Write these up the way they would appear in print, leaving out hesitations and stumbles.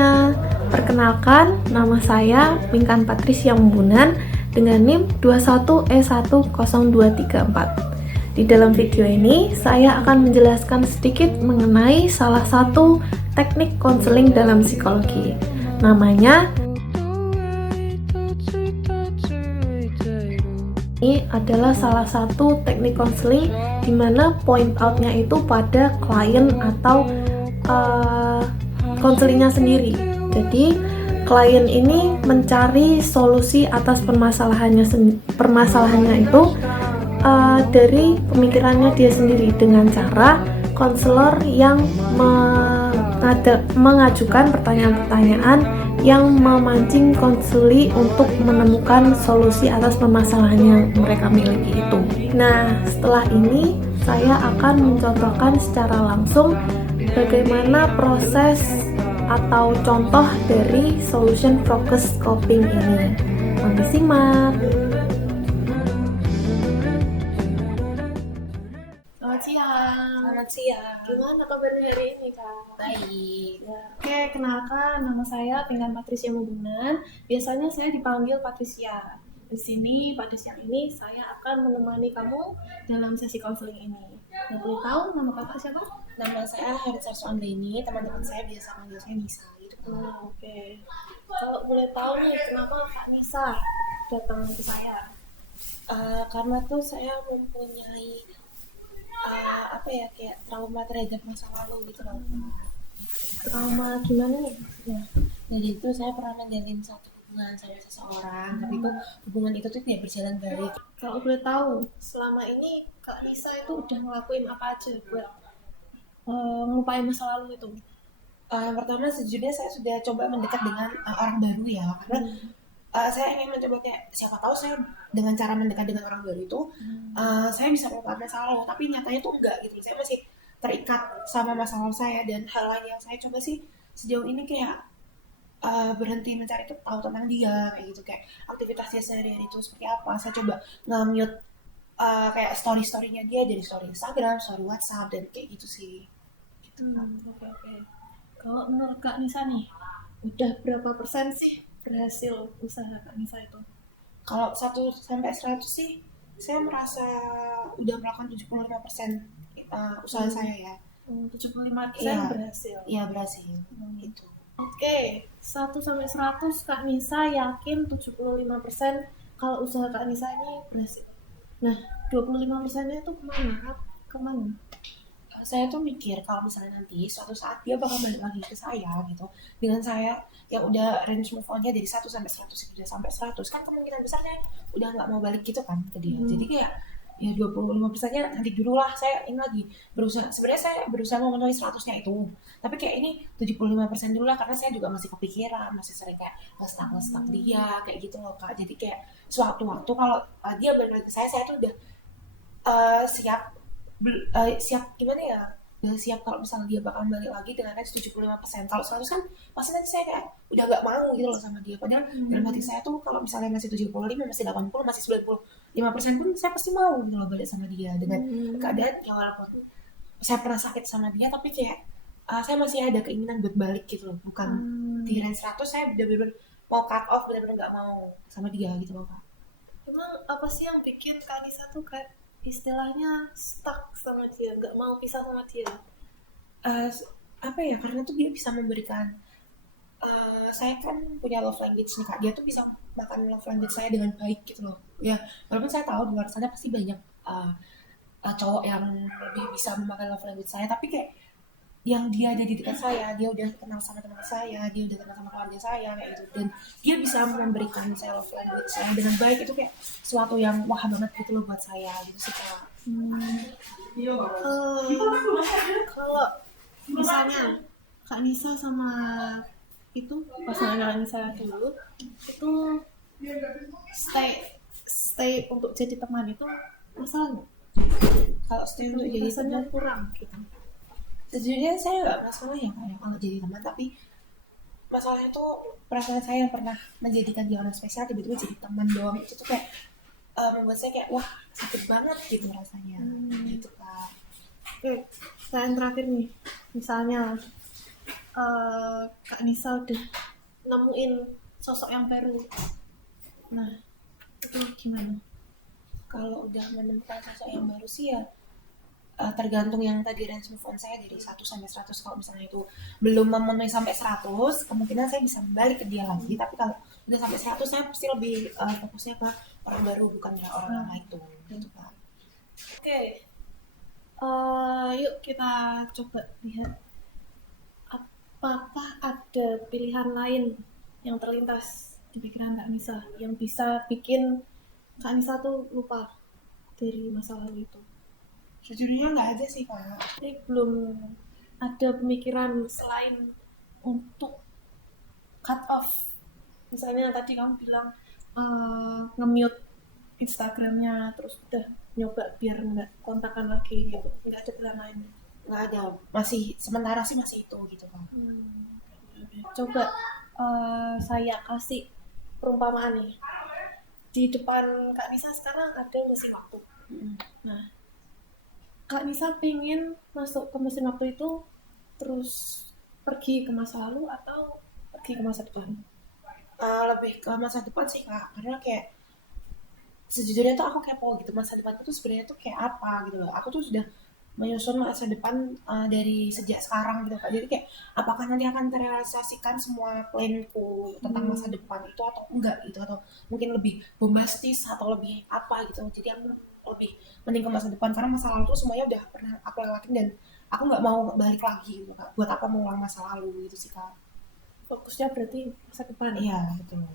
semuanya, perkenalkan nama saya Pinkan Patricia Mumbunan dengan NIM 21E10234. Di dalam video ini, saya akan menjelaskan sedikit mengenai salah satu teknik konseling dalam psikologi. Namanya ini adalah salah satu teknik konseling di mana point out-nya itu pada klien atau konselingnya sendiri. Jadi klien ini mencari solusi atas permasalahannya itu dari pemikirannya dia sendiri dengan cara konselor yang mengajukan pertanyaan-pertanyaan yang memancing konseli untuk menemukan solusi atas permasalahan yang mereka miliki itu. Nah, setelah ini saya akan mencontohkan secara langsung bagaimana proses atau contoh dari solution focus scoping ini. Mari simak. Selamat siang. Selamat siang. Gimana kabarnya hari ini, Kak? Baik. Ya, oke, kenalkan nama saya Pinkan Patricia Mumbunan. Biasanya saya dipanggil Patricia. Di sini pada siang ini saya akan menemani kamu dalam sesi konseling ini. Yang boleh tahu nama kakak siapa? Nama saya Haritsa Suandeni. Teman-teman saya biasa panggil saya Nisa gitu. Oke. Kalau boleh tahu nih, kenapa Kak Nisa datang ke saya? Karena tuh saya mempunyai kayak trauma terhadap masa lalu gitu loh. Trauma gimana nih? Jadi itu saya pernah menjalin satu hubungan sama seseorang, tapi itu hubungan itu tuh tidak berjalan baik. Kalau boleh tahu, selama ini Kak Nisa itu udah ngelakuin apa aja buat ngelupain masa lalu itu? Pertama sejujurnya saya sudah coba mendekat dengan orang baru ya, karena saya ingin mencoba kayak siapa tahu saya dengan cara mendekat dengan orang baru itu saya bisa melupakan masa lalu, tapi nyatanya tuh enggak gitu. Saya masih terikat sama masa lalu saya, dan hal lain yang saya coba sih sejauh ini kayak berhenti mencari tahu tentang dia kayak gitu, kayak aktivitas dia sehari-hari itu seperti apa. Saya coba nge-mute kayak story-storynya dia dari story Instagram, story WhatsApp, dan kayak gitu sih. Oke. Kalau menurut Kak Nisa nih, udah berapa persen sih berhasil usaha Kak Nisa itu? Kalau 1-100 sih saya merasa udah melakukan 75% usaha saya ya. 75% Iya. berhasil. Iya, berhasil. Gitu. Oke, 1-100 Kak Nisa yakin 75% kalau usaha Kak Nisa ini berhasil. Nah, 25%-nya itu kemana? Saya tuh mikir kalau misalnya nanti suatu saat dia bakal balik lagi ke saya gitu, dengan saya yang udah range move on-nya dari 1-100, udah sampai 100, kan kemungkinan besar saya udah nggak mau balik gitu kan ke dia. Jadi kayak ya 25%-nya nanti dulu lah. Saya ini lagi berusaha, sebenarnya saya berusaha memenuhi 100-nya itu, tapi kayak ini 75% dulu lah, karena saya juga masih kepikiran, masih sering kayak ngestak dia kayak gitu loh Kak. Jadi kayak sewaktu-waktu kalau dia balik lagi ke saya tuh udah siap gimana ya, udah siap kalau misalnya dia bakal balik lagi dengan range 75%. Kalau 100 kan pasti nanti saya kayak udah gak mau gitu loh sama dia, padahal dalam hati saya tuh kalau misalnya masih 75, masih 80, masih 95% pun saya pasti mau gitu loh balik sama dia, dengan keadaan ya walaupun saya pernah sakit sama dia, tapi kayak saya masih ada keinginan buat balik gitu loh. Bukan di range 100 saya bener-bener mau cut off, bener-bener gak mau sama dia gitu loh Kak. Emang apa sih yang bikin Kak Nisa tuh kayak istilahnya stuck sama dia, nggak mau pisah sama dia? Karena tuh dia bisa memberikan, saya kan punya love language nih Kak, dia tuh bisa makan love language saya dengan baik gitu loh ya. Walaupun saya tahu di luar sana pasti banyak cowok yang lebih bisa memakan love language saya, tapi kayak yang dia ada di dekat saya, dia udah kenal sama teman saya, dia udah kenal sama keluarga saya kayak gitu, dan dia bisa memberikan saya love language saya dengan baik. Itu kayak sesuatu yang wah banget gitu loh buat saya gitu sih Kak. Kalau misalnya Kak Nisa sama itu pasangan Kak Nisa dulu itu stay untuk jadi teman, itu masalah nggak? Kalau stay untuk jadi Rasanya teman, kurang gitu. sejujurnya saya nggak masalah ya kayak kalau jadi teman, tapi masalahnya tuh perasaan saya yang pernah menjadikan dia orang spesial tiba-tiba jadi teman doang, itu tuh kayak membuat saya kayak wah sakit banget gitu rasanya. Gitu Kak. Oke, pertanyaan terakhir nih, misalnya Kak Kak Nisa udah nemuin sosok yang baru. Nah, itu gimana? Kalau udah menemukan sosok yang baru sih ya tergantung yang tadi range move on saya dari 1 sampai 100. Kalau misalnya itu belum memenuhi sampai 100, kemungkinan saya bisa balik ke dia lagi. Tapi kalau udah sampai 100, saya pasti lebih fokusnya ke orang baru, bukan ke orang lama itu. Gitu, Kak. Oke. Yuk kita coba lihat apakah ada pilihan lain yang terlintas di pikiran Kak Nisa yang bisa bikin Kak Nisa tuh lupa dari masa lalu itu. Sejujurnya nggak ada sih, Kak. Ini belum ada pemikiran selain untuk cut off. Misalnya tadi kamu bilang nge-mute Instagramnya, terus udah nyoba biar nggak kontakan lagi gitu. Nggak ada pilihan lain. Nggak ada. Masih sementara sih masih itu gitu, Kak. Coba saya kasih perumpamaan nih. Di depan Kak Nisa sekarang ada mesin waktu. Nah, Kak Nisa pengen masuk ke mesin waktu itu terus pergi ke masa lalu atau pergi ke masa depan? Lebih ke masa depan sih, Kak. Karena kayak sejujurnya tuh aku kepo gitu, masa depanku tuh sebenarnya tuh kayak apa gitu loh. Aku tuh sudah menyusun masa depan dari sejak sekarang gitu, Kak. Jadi kayak apakah nanti akan terrealisasikan semua planku tentang masa depan itu atau enggak gitu, atau mungkin lebih bombastis atau lebih apa gitu. Jadi aku lebih mending ke masa depan karena masa lalu tuh semuanya udah pernah aku lewatin dan aku nggak mau balik lagi gitu, Kak. Buat apa mengulang masa lalu gitu sih, Kak. Fokusnya berarti masa depan. Iya, betul.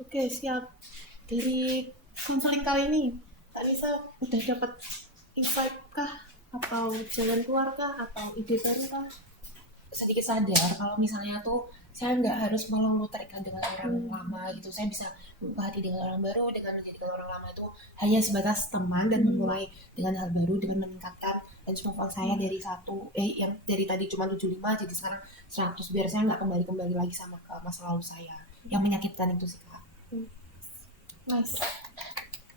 Oke, siap. Dari konseling kali ini, Kak Nisa udah dapat insight kah? Atau jalan keluar kah? Atau ide baru kah? Sedikit sadar kalau misalnya tuh saya nggak harus melulu terikat dengan orang lama gitu. Saya bisa membuka hati dengan orang baru, dengan menjadikan orang lama itu hanya sebatas teman dan memulai dengan hal baru, dengan meningkatkan range move on saya dari yang dari tadi cuma 75 jadi sekarang 100, biar saya nggak kembali lagi sama ke masa lalu saya yang menyakitkan itu sih, Kak. Nice.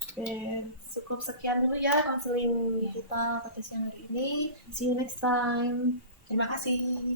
Oke, cukup sekian dulu ya konseling kita pada siang hari ini. See you next time. Terima kasih.